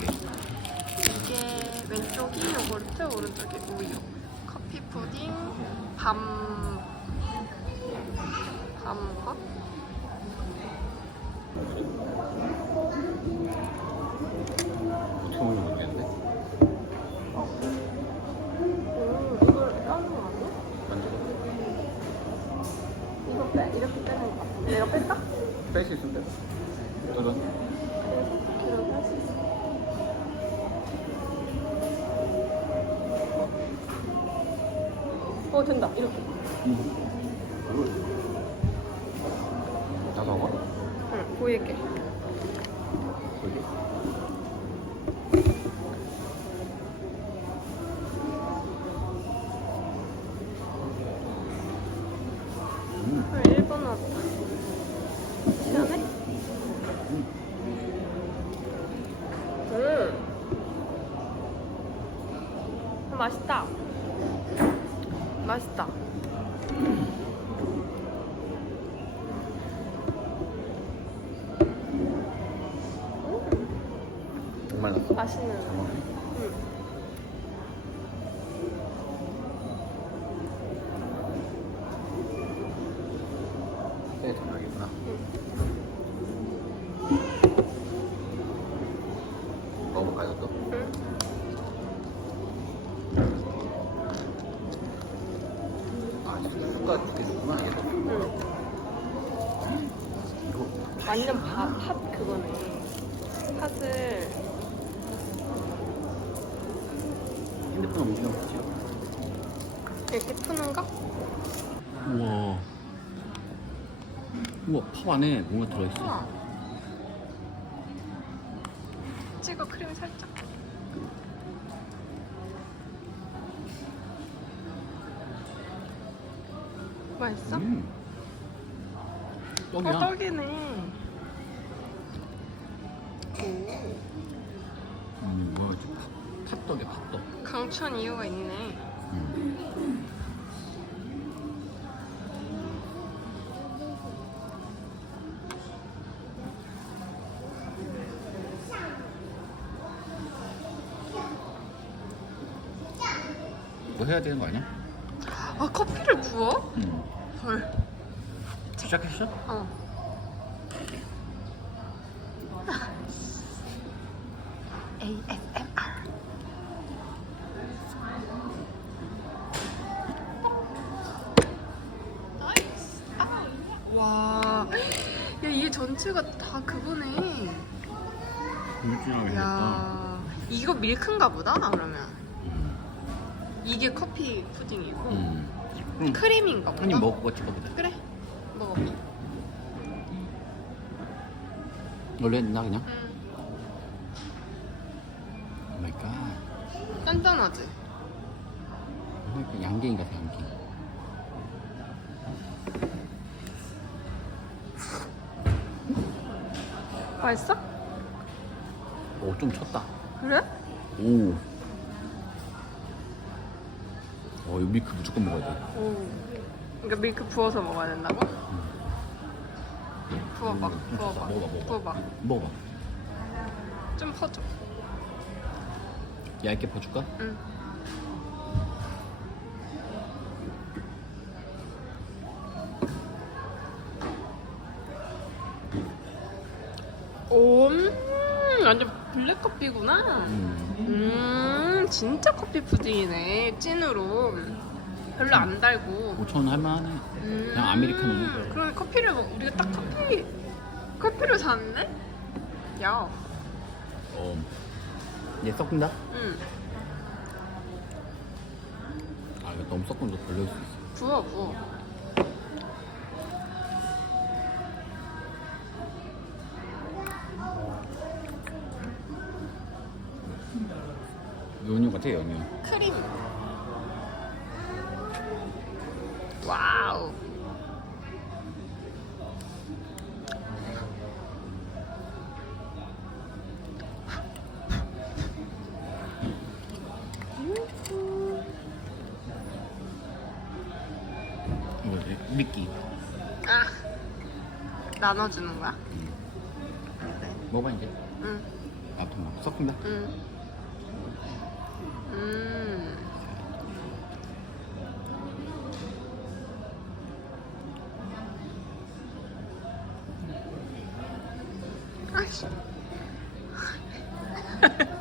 개. 이게 왼쪽이 요거트, 오른쪽이 우유. 커피 푸딩, 밤, 밤과 어떻게 먹는 모르겠는데? 음, 이걸 까는 거 아니야? 만져봐. 이거 빼, 이렇게 빼는 거 같아. 내가 뺄까? 뺄수 있으면 빼봐. 어, 된다. 이렇게. 다 먹어? 응, 보이게. 여기. 음. 아. 시원해? 음. 아, 맛있다. 맛있다. 맛있는. 잘 먹네. 응. 네, 정말이구나. 먹어볼까요, 또? 응. 두개 넣구나, 얘도. 응. 이거 완전 밥, 팥 그거네. 팥을 핸드폰 움직이면 되지? 이렇게 푸는가? 우와. 우와, 팝 안에 뭔가 들어있어. 찍어 크림 살짝. 맛있어? 음. 떡이야. 어, 떡이네. 뭐야, 이거 팥, 팥떡이야, 팥떡. 강추한 이유가 있네. 음. 이거 해야 되는 거 아니야? 아 커피를 부어? 응. 헐. 시작했어? 어. ASMR. 와, 야 이게 전체가 다 그거네. 물질하게 됐다. 야, 이거 밀크인가 보다 그러면. 음. 이게 커피 푸딩이고 음. 그럼 크림인가 보다. 한입 먹고 찍어보자. 그래, 먹어. 원래 했나 그냥? 음, 오 마이 갓. 단단하지. 양갱이 같아 양갱. 맛있어? 오 좀 쳤다. 그래? 오. 어 이거 밀크 무조건 먹어야 돼. 오. 그러니까 밀크 부어서 먹어야 된다고? 부어봐, 음, 부어봐, 먹어봐, 먹어봐. 부어봐. 먹어봐. 좀 퍼줘. 얇게 퍼줄까? 응. 오, 음, 완전 블랙 커피구나. 음. 음, 진짜 커피 푸딩이네. 찐으로. 별로 안 달고. 5천 원 할만하네. 음, 그냥 아메리카노네. 그럼 커피를 먹, 우리가 딱 커피, 커피를 샀네? 야, 어. 얘 섞는다? 응. 아 이거 너무 섞으면 또 별로일 수 있어. 부어, 부어. 연유 같아 연유. 크림. 와우. 이거지 미끼. 아, 나눠주는 거야? 음. 네. 먹어봐 이제. 응. 아, 좀 섞는다? 응. 아씨. 어때?